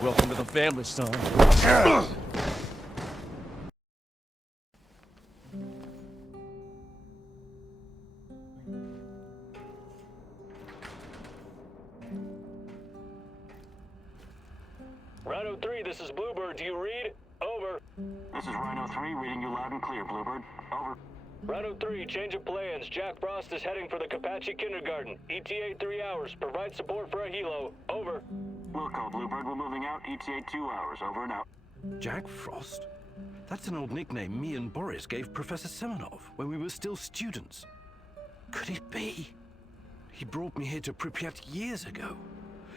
Welcome to the family, son. Rhino 3, this is Bluebird. Do you read? Over. This is Rhino 3, reading you loud and clear, Bluebird. Over. Rhino 3, change of plans. Jack Frost is heading for the Kapachi Kindergarten. ETA 3 hours. Provide support for a helo. Over. Wilco, Bluebird, we're moving out. ETA 2 hours. Over and out. Jack Frost? That's an old nickname me and Boris gave Professor Semenov when we were still students. Could it be? He brought me here to Pripyat years ago.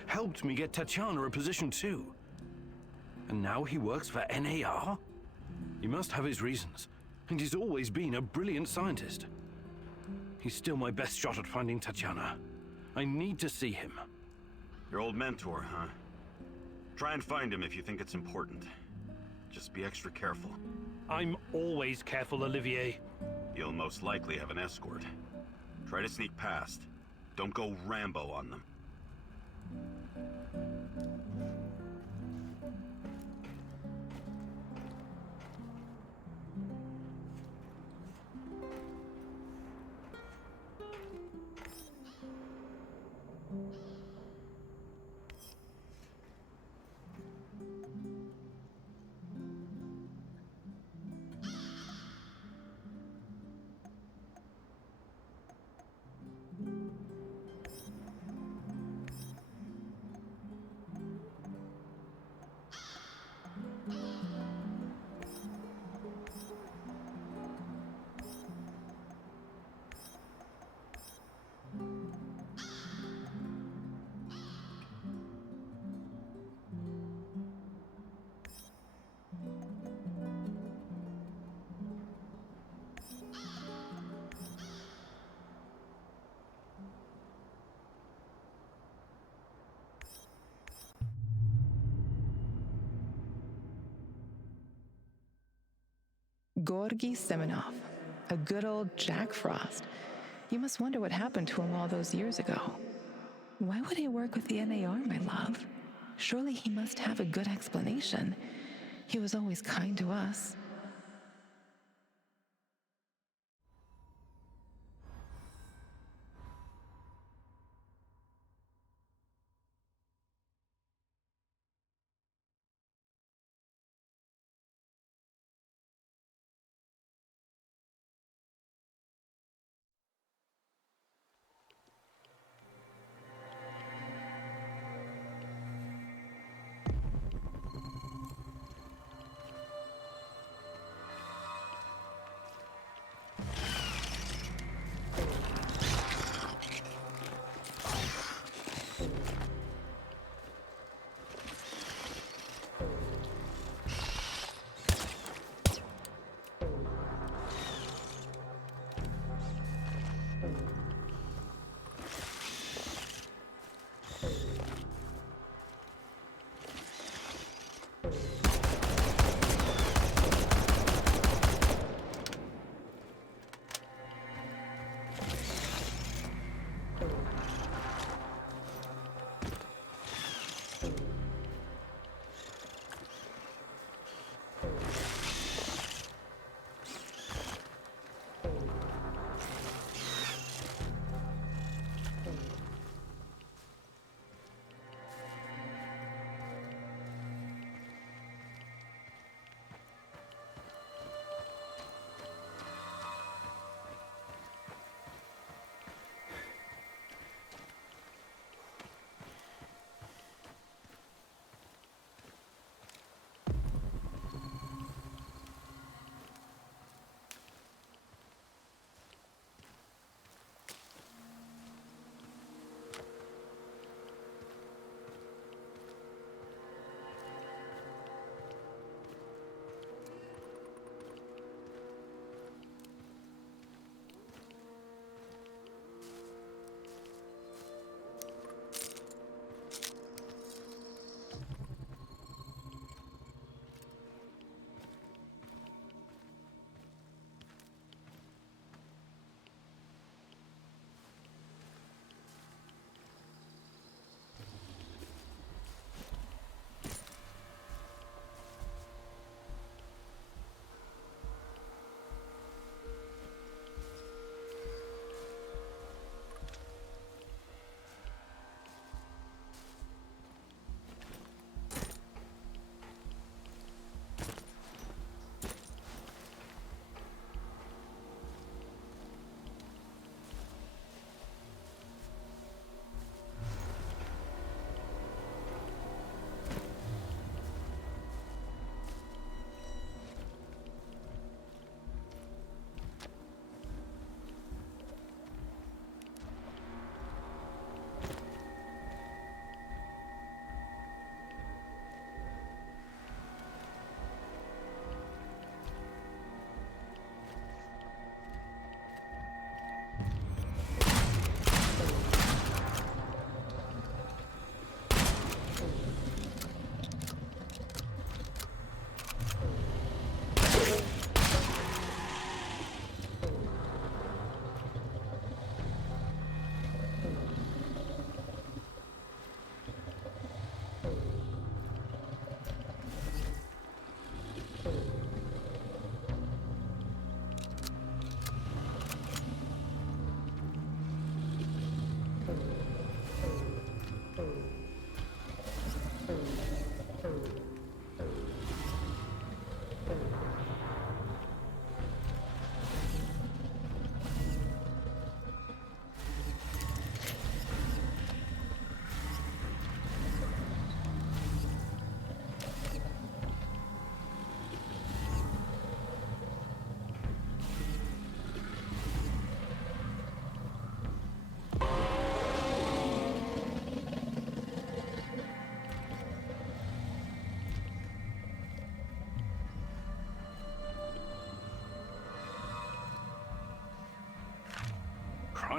Helped me get Tatiana a position too. And now he works for NAR? He must have his reasons. And he's always been a brilliant scientist. He's still my best shot at finding Tatiana. I need to see him. Your old mentor, huh? Try and find him if you think it's important. Just be extra careful. I'm always careful, Olivier. You'll most likely have an escort. Try to sneak past. Don't go Rambo on them. Georgy Semenov, a good old Jack Frost. You must wonder what happened to him all those years ago. Why would he work with the NAR, my love? Surely he must have a good explanation. He was always kind to us.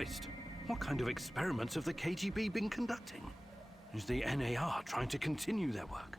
Christ, what kind of experiments have the KGB been conducting? Is the NAR trying to continue their work?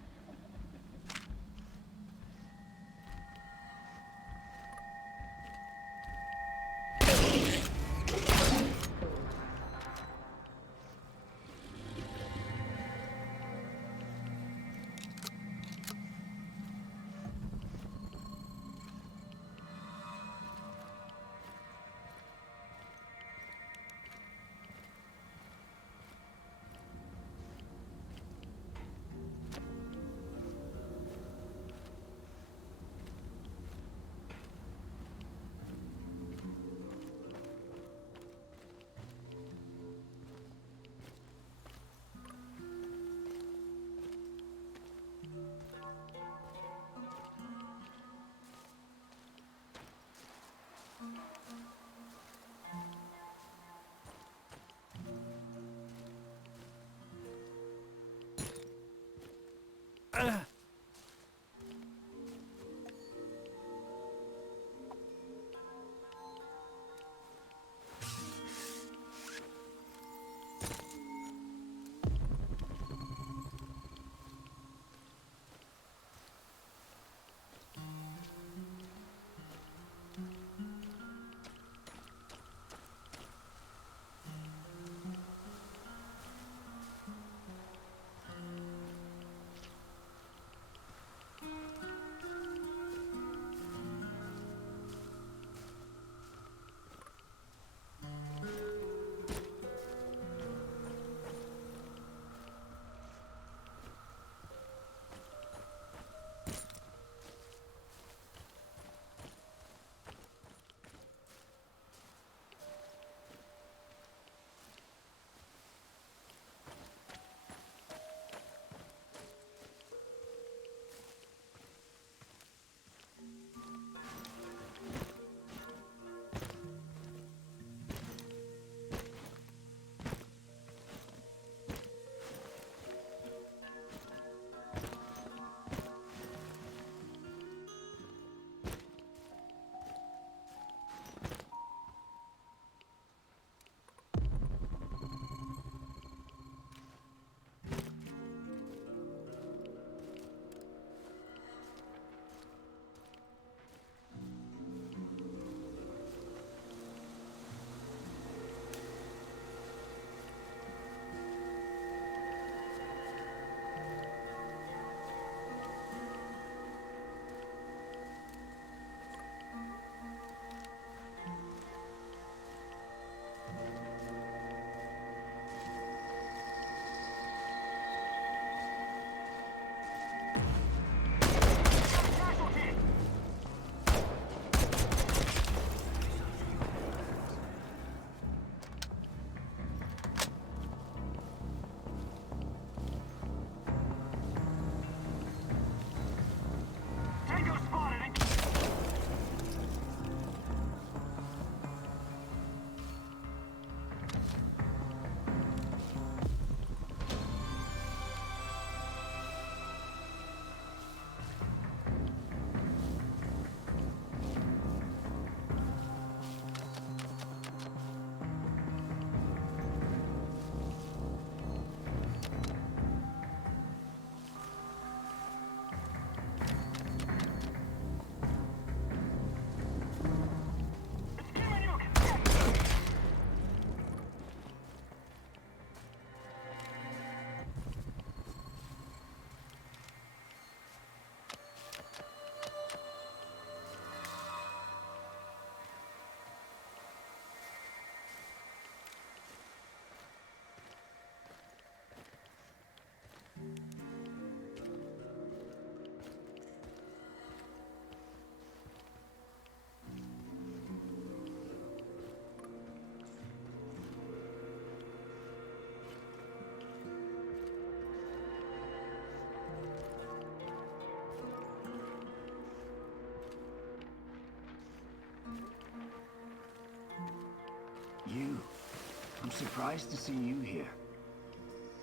surprised to see you here.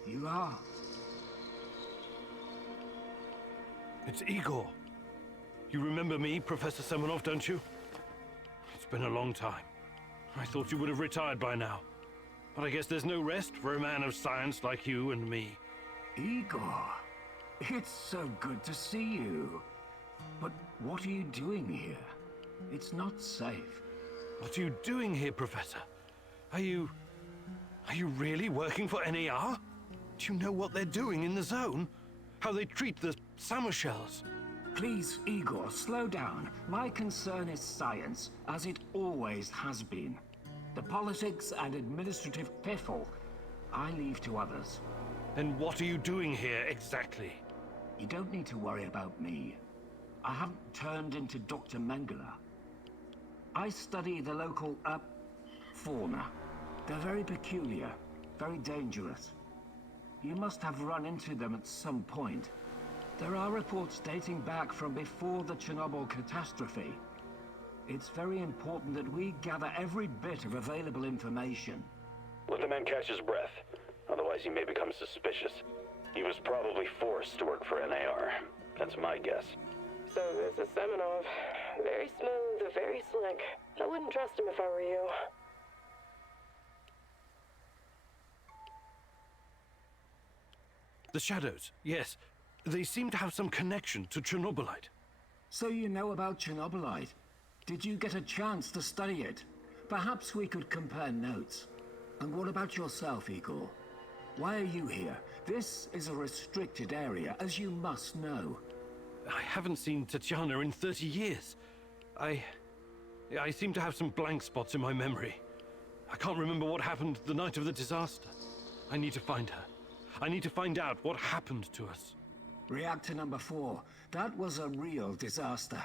You are. It's Igor. You remember me, Professor Semenov, don't you? It's been a long time. I thought you would have retired by now. But I guess there's no rest for a man of science like you and me. Igor, it's so good to see you. But what are you doing here? It's not safe. What are you doing here, Professor? Are you really working for NAR? Do you know what they're doing in the zone? How they treat the summer shells? Please, Igor, slow down. My concern is science, as it always has been. The politics and administrative piffle, I leave to others. Then what are you doing here exactly? You don't need to worry about me. I haven't turned into Dr. Mengele. I study the local, fauna. They're very peculiar, very dangerous. You must have run into them at some point. There are reports dating back from before the Chernobyl catastrophe. It's very important that we gather every bit of available information. Let the man catch his breath. Otherwise, he may become suspicious. He was probably forced to work for NAR. That's my guess. So this is Semenov. Very smooth, very slick. I wouldn't trust him if I were you. The shadows, yes. They seem to have some connection to Chernobylite. So you know about Chernobylite. Did you get a chance to study it? Perhaps we could compare notes. And what about yourself, Igor? Why are you here? This is a restricted area, as you must know. I haven't seen Tatiana in 30 years. I seem to have some blank spots in my memory. I can't remember what happened the night of the disaster. I need to find her. I need to find out what happened to us. Reactor number 4. That was a real disaster.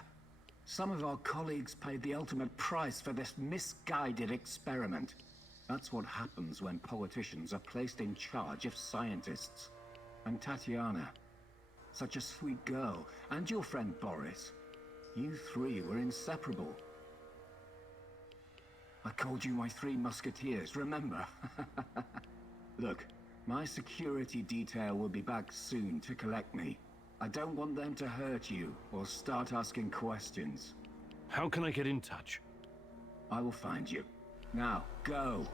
Some of our colleagues paid the ultimate price for this misguided experiment. That's what happens when politicians are placed in charge of scientists. And Tatiana, such a sweet girl, and your friend Boris. You three were inseparable. I called you my 3 musketeers, remember? Look, my security detail will be back soon to collect me. I don't want them to hurt you or start asking questions. How can I get in touch? I will find you. Now, go.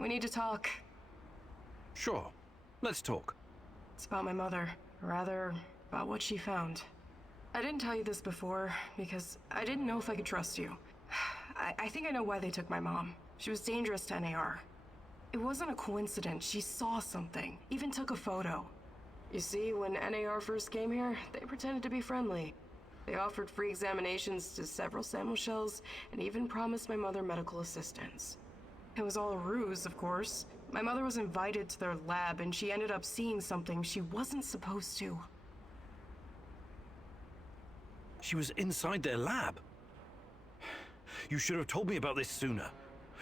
We need to talk. Sure. Let's talk. It's about my mother. Rather, about what she found. I didn't tell you this before, because I didn't know if I could trust you. I think I know why they took my mom. She was dangerous to NAR. It wasn't a coincidence. She saw something. Even took a photo. You see, when NAR first came here, they pretended to be friendly. They offered free examinations to several sample shells, and even promised my mother medical assistance. It was all a ruse, of course. My mother was invited to their lab, and she ended up seeing something she wasn't supposed to. She was inside their lab. You should have told me about this sooner.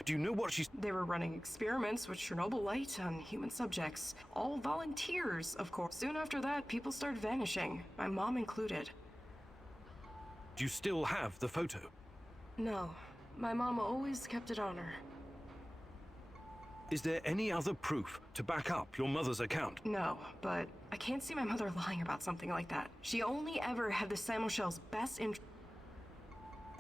Do you know what she's... They were running experiments with Chernobylite on human subjects. All volunteers, of course. Soon after that, people started vanishing, my mom included. Do you still have the photo? No, my mom always kept it on her. Is there any other proof to back up your mother's account? No, but I can't see my mother lying about something like that. She only ever had the Samuel Shell's best interest.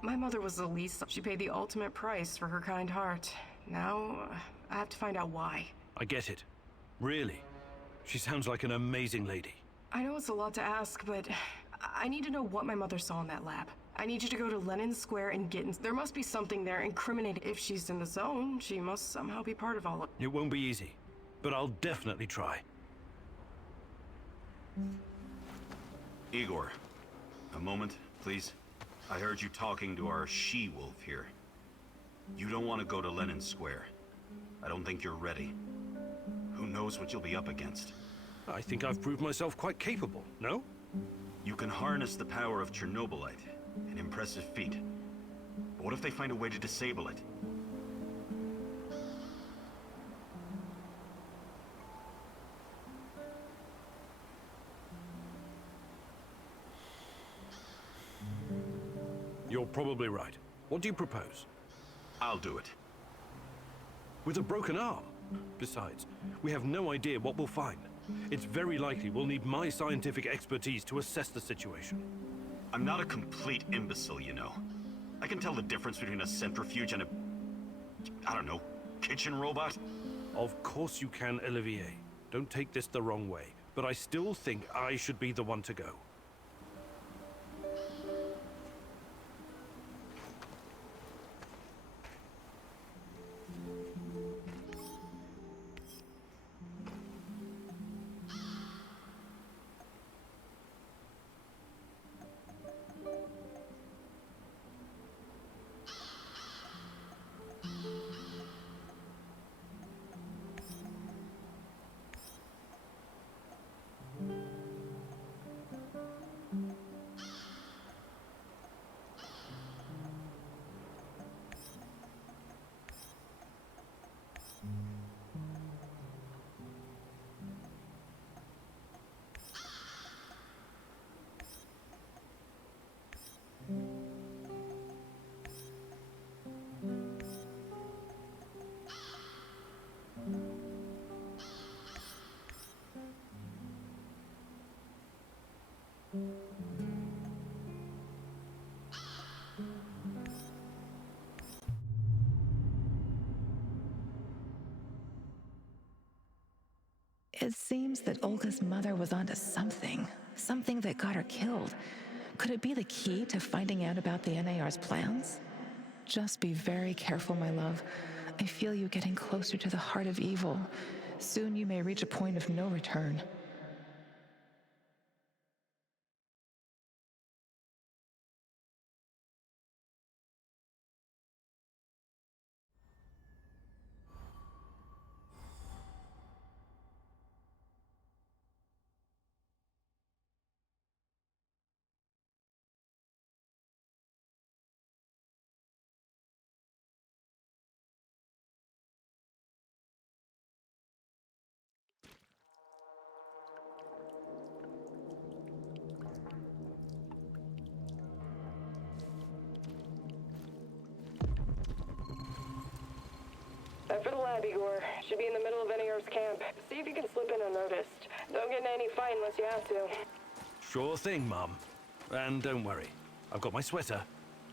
My mother was the least. She paid the ultimate price for her kind heart. Now, I have to find out why. I get it. Really. She sounds like an amazing lady. I know it's a lot to ask, but I need to know what my mother saw in that lab. I need you to go to Lenin Square and get in. There must be something there incriminating. If she's in the zone, she must somehow be part of all of it. It won't be easy, but I'll definitely try. Igor, a moment, please. I heard you talking to our she-wolf here. You don't want to go to Lenin Square. I don't think you're ready. Who knows what you'll be up against? I think I've proved myself quite capable, no? You can harness the power of Chernobylite. An impressive feat. But what if they find a way to disable it? You're probably right. What do you propose? I'll do it. With a broken arm? Besides, we have no idea what we'll find. It's very likely we'll need my scientific expertise to assess the situation. I'm not a complete imbecile, you know. I can tell the difference between a centrifuge and a... I don't know, kitchen robot? Of course you can, Olivier. Don't take this the wrong way, but I still think I should be the one to go. It seems that Olga's mother was onto something that got her killed. Could it be the key to finding out about the NAR's plans? Just be very careful, my love. I feel you getting closer to the heart of evil. Soon you may reach a point of no return. Time for the lab, Igor. Should be in the middle of NAR's camp. See if you can slip in unnoticed. Don't get in any fight unless you have to. Sure thing, Mum. And don't worry, I've got my sweater.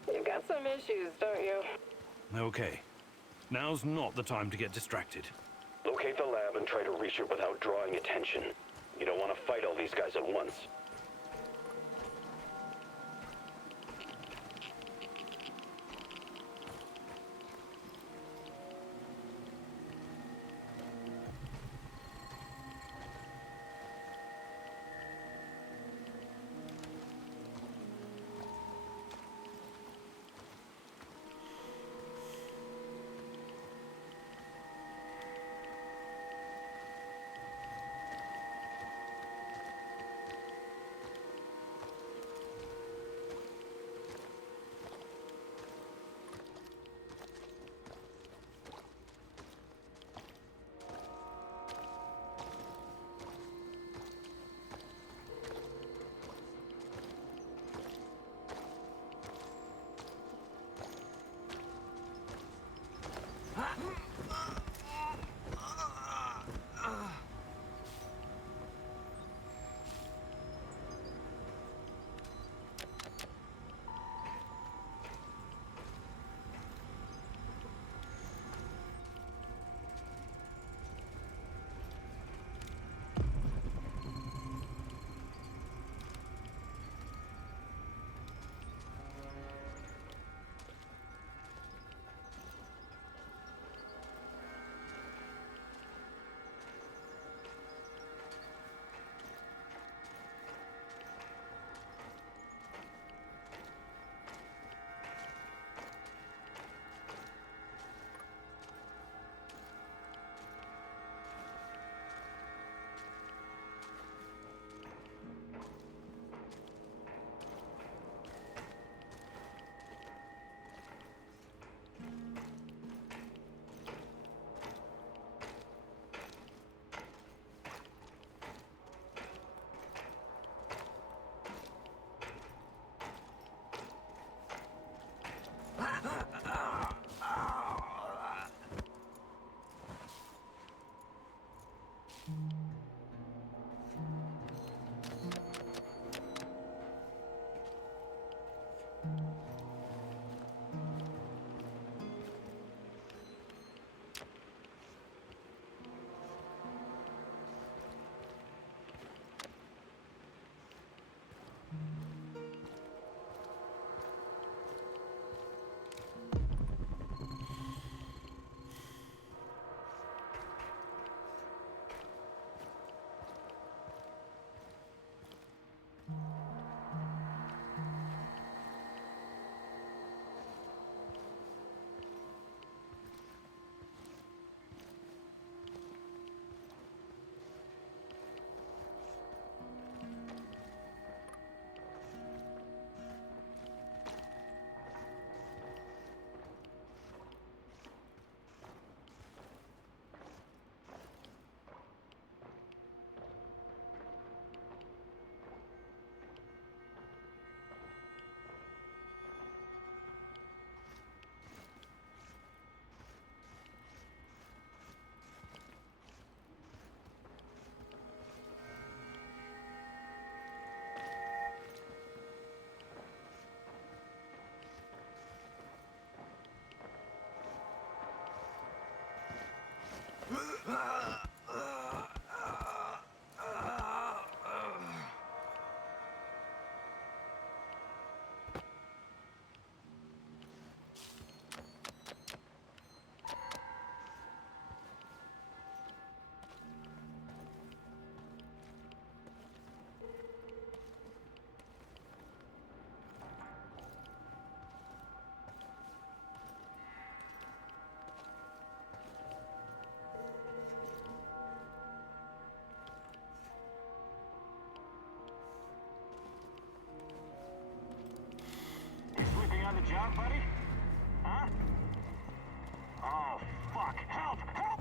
You've got some issues, don't you? Okay. Now's not the time to get distracted. Locate the lab and try to reach it without drawing attention. You don't want to fight all these guys at once. On the job, buddy? Huh? Oh, fuck. Help! Help!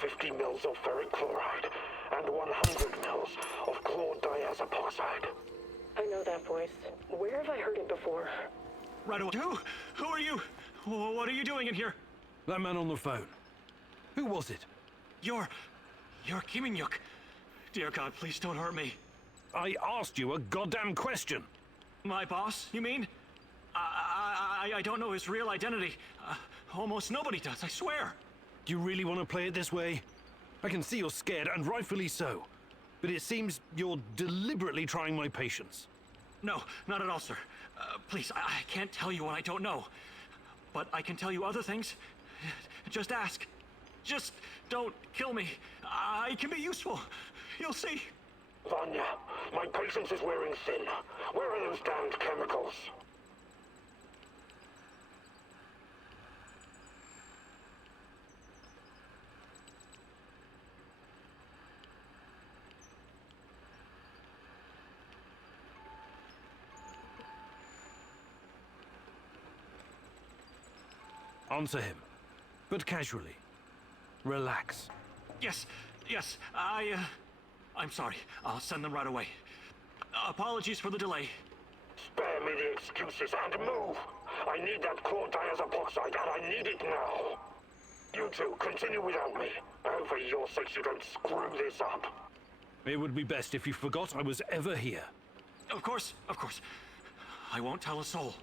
50 mils of ferric chloride and 100 mils of chlordiazepoxide. I know that voice. Where have I heard it before? Right away. Who are you? What are you doing in here? That man on the phone. Who was it? You're Kim In-yuk. Dear God, please don't hurt me. I asked you a goddamn question. My boss, you mean? I don't know his real identity. Almost nobody does, I swear. Do you really want to play it this way? I can see you're scared, and rightfully so. But it seems you're deliberately trying my patience. No, not at all, sir. Please, I can't tell you what I don't know. But I can tell you other things. Just ask. Just don't kill me. I can be useful. You'll see. Vanya, my patience is wearing thin. Where are those damned chemicals? Answer him, but casually. Relax. Yes, I'm sorry. I'll send them right away. Apologies for the delay. Spare me the excuses and move. I need that chlordiazepoxide and I need it now. You two, continue without me. And for your sakes, you don't screw this up. It would be best if you forgot I was ever here. Of course. I won't tell a soul.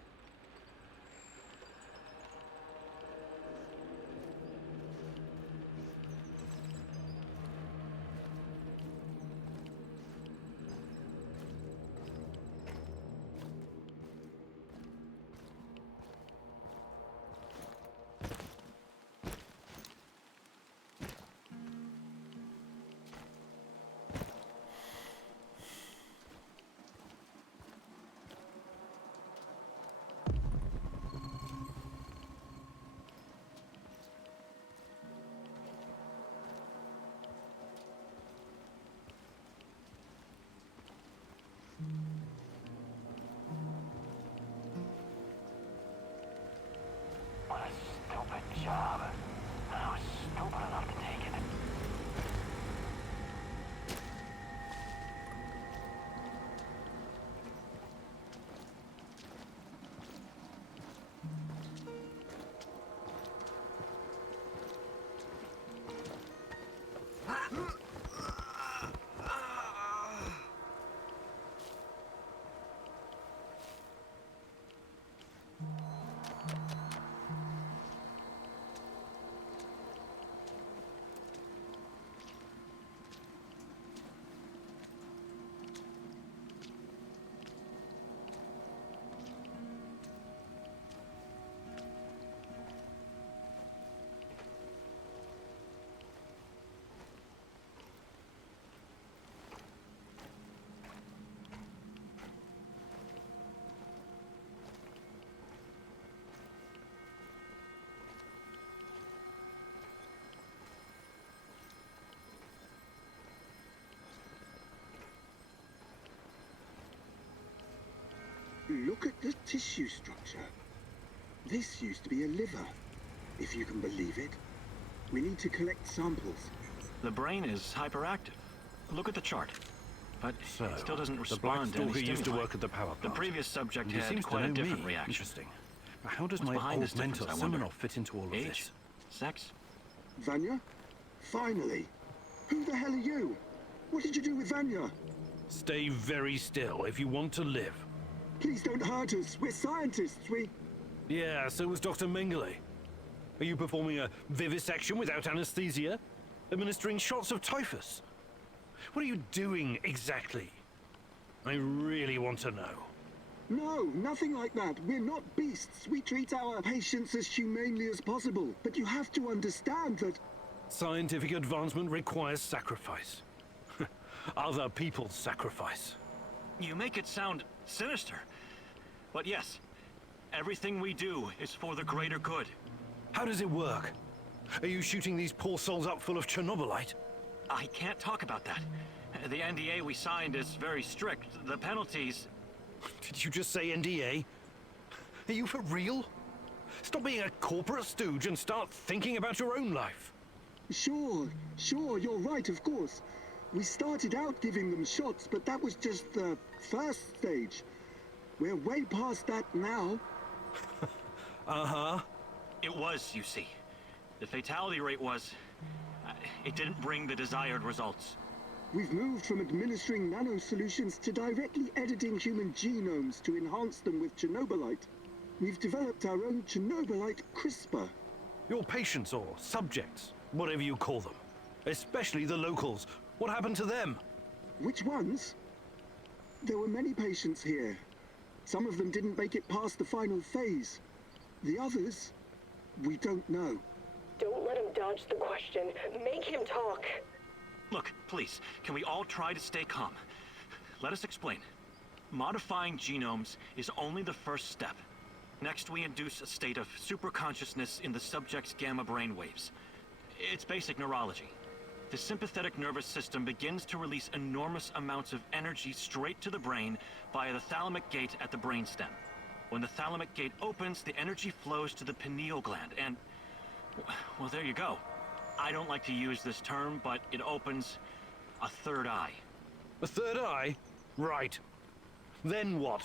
What a stupid job. I was stupid enough to take it. Look at the tissue structure. This used to be a liver, if you can believe it. We need to collect samples. The brain is hyperactive. Look at the chart. But So, it still doesn't the black respond to any stalker used to stimuli. work at the power The plant. previous subject He had seems quite to a know different me. reaction. Interesting. But how does What's my behind old this difference, mentor I wonder? Semenov fit into all of Age? this? Sex? Vanya? Finally. Who the hell are you? What did you do with Vanya? Stay very still if you want to live. Please don't hurt us. We're scientists. Yeah, so was Dr. Mengele. Are you performing a vivisection without anesthesia? Administering shots of typhus? What are you doing exactly? I really want to know. No, nothing like that. We're not beasts. We treat our patients as humanely as possible. But you have to understand that... Scientific advancement requires sacrifice. Other people's sacrifice. You make it sound sinister. But yes, everything we do is for the greater good. How does it work? Are you shooting these poor souls up full of Chernobylite? I can't talk about that. The NDA we signed is very strict. The penalties... Did you just say NDA? Are you for real? Stop being a corporate stooge and start thinking about your own life. Sure, you're right, of course. We started out giving them shots, but that was just the first stage. We're way past that now. Uh-huh. It was, you see. The fatality rate was... it didn't bring the desired results. We've moved from administering nanosolutions to directly editing human genomes to enhance them with Chernobylite. We've developed our own Chernobylite CRISPR. Your patients or subjects, whatever you call them. Especially the locals. What happened to them? Which ones? There were many patients here. Some of them didn't make it past the final phase. The others, we don't know. Don't let him dodge the question. Make him talk. Look, please, can we all try to stay calm? Let us explain. Modifying genomes is only the first step. Next, we induce a state of superconsciousness in the subject's gamma brainwaves. It's basic neurology. The sympathetic nervous system begins to release enormous amounts of energy straight to the brain via the thalamic gate at the brainstem. When the thalamic gate opens, the energy flows to the pineal gland and... well, there you go. I don't like to use this term, but it opens a third eye. A third eye? Right. Then what?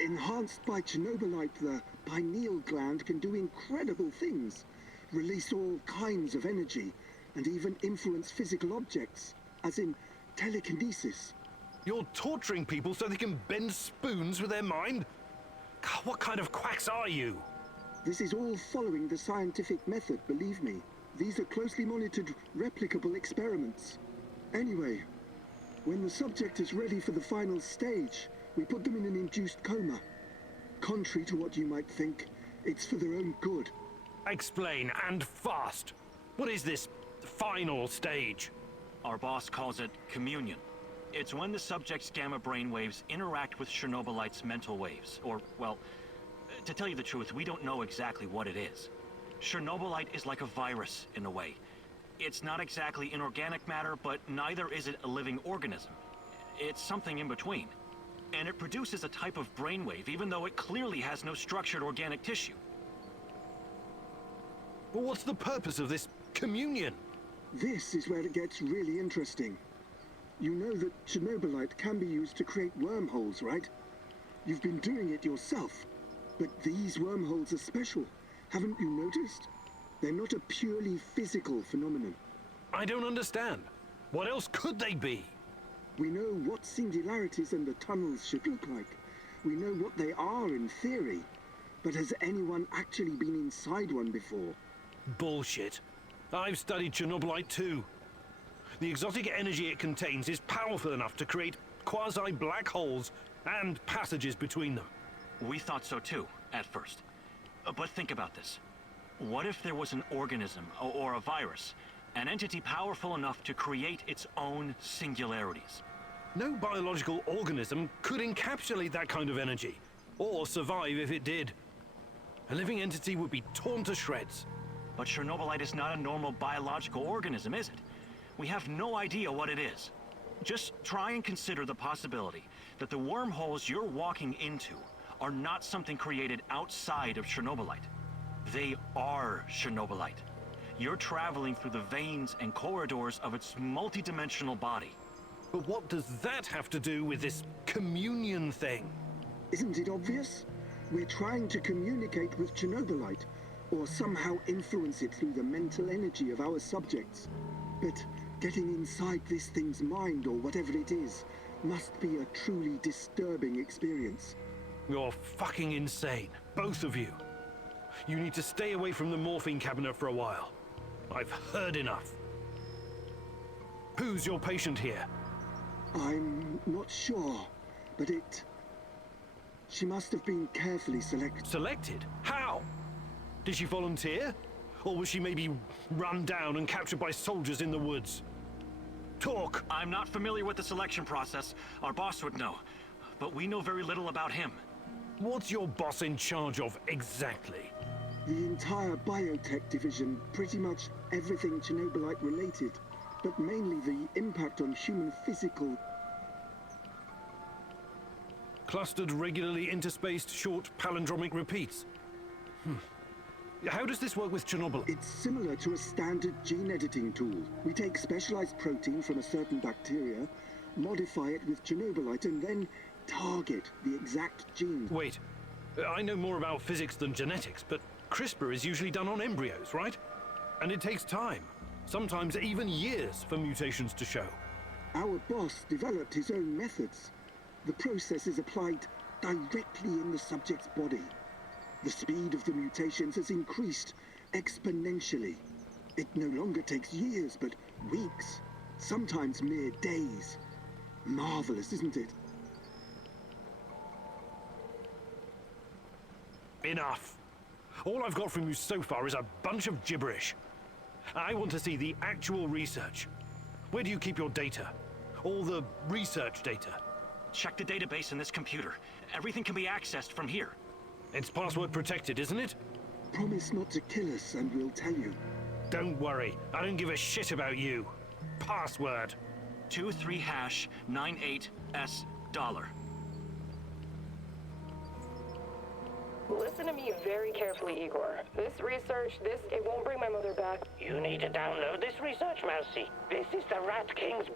Enhanced by Chernobylite, the pineal gland can do incredible things. Release all kinds of energy, and even influence physical objects, as in telekinesis. You're torturing people so they can bend spoons with their mind? God, what kind of quacks are you? This is all following the scientific method, believe me. These are closely monitored, replicable experiments. Anyway, when the subject is ready for the final stage, we put them in an induced coma. Contrary to what you might think, it's for their own good. Explain, and fast. What is this final stage? Our boss calls it communion. It's when the subject's gamma brainwaves interact with Chernobylite's mental waves. Or, well, to tell you the truth, we don't know exactly what it is. Chernobylite is like a virus, in a way. It's not exactly inorganic matter, but neither is it a living organism. It's something in between. And it produces a type of brainwave, even though it clearly has no structured organic tissue. Well, what's the purpose of this communion? This is where it gets really interesting. You know that Chernobylite can be used to create wormholes, right? You've been doing it yourself. But these wormholes are special. Haven't you noticed? They're not a purely physical phenomenon. I don't understand. What else could they be? We know what singularities and the tunnels should look like. We know what they are in theory. But has anyone actually been inside one before? Bullshit. I've studied Chernobylite too. The exotic energy it contains is powerful enough to create quasi-black holes and passages between them. We thought so too, at first. But think about this. What if there was an organism, or a virus, an entity powerful enough to create its own singularities? No biological organism could encapsulate that kind of energy, or survive if it did. A living entity would be torn to shreds. But Chernobylite is not a normal biological organism, is it? We have no idea what it is. Just try and consider the possibility that the wormholes you're walking into are not something created outside of Chernobylite. They are Chernobylite. You're traveling through the veins and corridors of its multidimensional body. But what does that have to do with this communion thing? Isn't it obvious? We're trying to communicate with Chernobylite, or somehow influence it through the mental energy of our subjects. But getting inside this thing's mind, or whatever it is, must be a truly disturbing experience. You're fucking insane, both of you. You need to stay away from the morphine cabinet for a while. I've heard enough. Who's your patient here? I'm not sure, but she must have been carefully selected. Selected? How? Did she volunteer? Or was she maybe run down and captured by soldiers in the woods? Talk! I'm not familiar with the selection process. Our boss would know. But we know very little about him. What's your boss in charge of exactly? The entire biotech division, pretty much everything Chernobylite related, but mainly the impact on human physical... Clustered, regularly interspaced, short palindromic repeats. How does this work with Chernobyl? It's similar to a standard gene editing tool. We take specialized protein from a certain bacteria, modify it with Chernobylite, and then target the exact gene. Wait, I know more about physics than genetics, but CRISPR is usually done on embryos, right? And it takes time, sometimes even years, for mutations to show. Our boss developed his own methods. The process is applied directly in the subject's body. The speed of the mutations has increased exponentially. It no longer takes years, but weeks, sometimes mere days. Marvelous, isn't it? Enough. All I've got from you so far is a bunch of gibberish. I want to see the actual research. Where do you keep your data? All the research data? Check the database in this computer. Everything can be accessed from here. It's password protected, isn't it? Promise not to kill us and we'll tell you. Don't worry, I don't give a shit about you. Password. 23#98S $. Listen to me very carefully, Igor. This research, it won't bring my mother back. You need to download this research, Mousy. This is the Rat King's...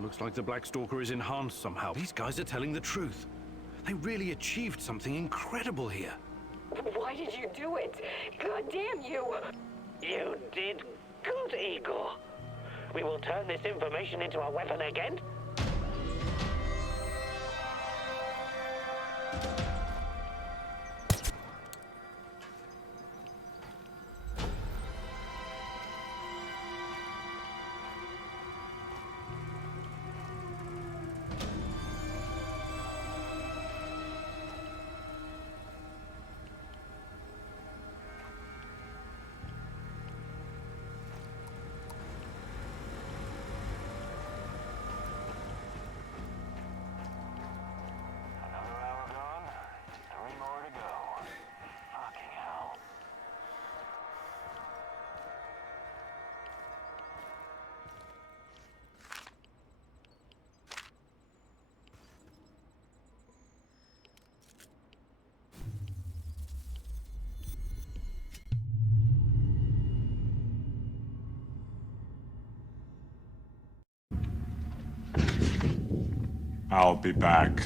Looks like the Black Stalker is enhanced somehow. These guys are telling the truth. They really achieved something incredible here. Why did you do it? God damn you! You did good, Igor. We will turn this information into a weapon again. I'll be back.